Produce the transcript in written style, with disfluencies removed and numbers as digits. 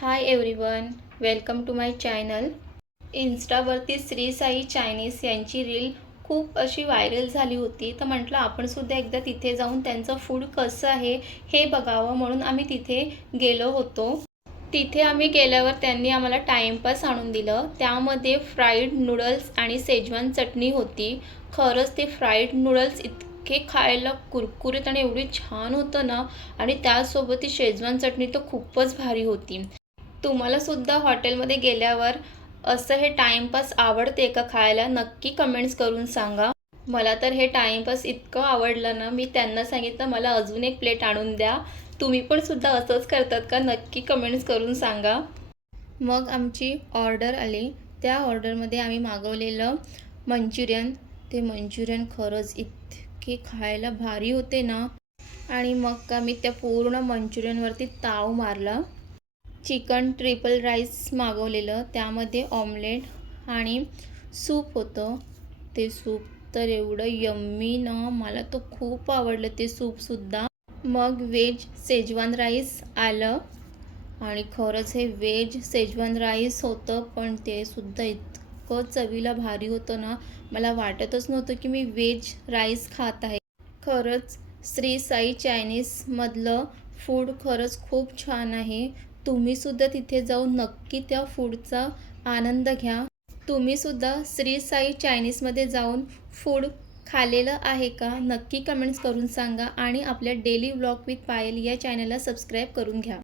High everyone, welcome to my channel. इन्स्टावरती Shri Sai Chinese यांची reel खूप अशी व्हायरल झाली होती. तर म्हटलं आपणसुद्धा एकदा तिथे जाऊन त्यांचं फूड कसं आहे हे बघावं, म्हणून आम्ही तिथे गेलो होतो. तिथे आम्ही गेल्यावर त्यांनी आम्हाला टाईमपास आणून दिलं. त्यामध्ये फ्राईड नूडल्स आणि शेजवान चटणी होती. खरंच ते फ्राईड नूडल्स इतके खायला कुरकुरीत आणि एवढी छान होतं ना, आणि त्यासोबत ती शेजवान चटणी तर खूपच भारी होती. तुम्हालासुद्धा हॉटेलमध्ये गेल्यावर असं हे टाईमपास आवडते का खायला? नक्की कमेंट्स करून सांगा. मला तर हे टाईमपास इतकं आवडलं ना, मी त्यांना सांगितलं मला अजून एक प्लेट आणून द्या. तुम्ही पण सुद्धा असंच करतात का? नक्की कमेंट्स करून सांगा. मग आमची ऑर्डर आली. त्या ऑर्डरमध्ये आम्ही मागवलेलं मंचुरियन. ते मंचुरियन खरंच इतके खायला भारी होते ना, आणि मग आम्ही त्या पूर्ण मंचुरियनवरती ताव मारला. चिकन ट्रिपल राईस मागवलेलं, त्यामध्ये ऑमलेट आणि सूप होतं. ते सूप तर एवढं यम्मी ना, मला तर खूप आवडलं ते सूपसुद्धा. मग व्हेज शेजवान राईस आलं, आणि खरंच हे व्हेज शेजवान राईस होतं, पण ते सुद्धा इतकं चवीला भारी होतं ना, मला वाटतच नव्हतं की मी व्हेज राईस खात आहे. खरंच श्री साई चायनीजमधलं फूड खरंच खूप छान आहे. तुम्हीसुद्धा तिथे जाऊन नक्की त्या फूडचा आनंद घ्या. तुम्हीसुद्धा श्री साई चायनीजमध्ये जाऊन फूड खाल्लेलं आहे का? नक्की कमेंट्स करून सांगा, आणि आपल्या डेली व्लॉग विथ पायल या चॅनलला सबस्क्राईब करून घ्या.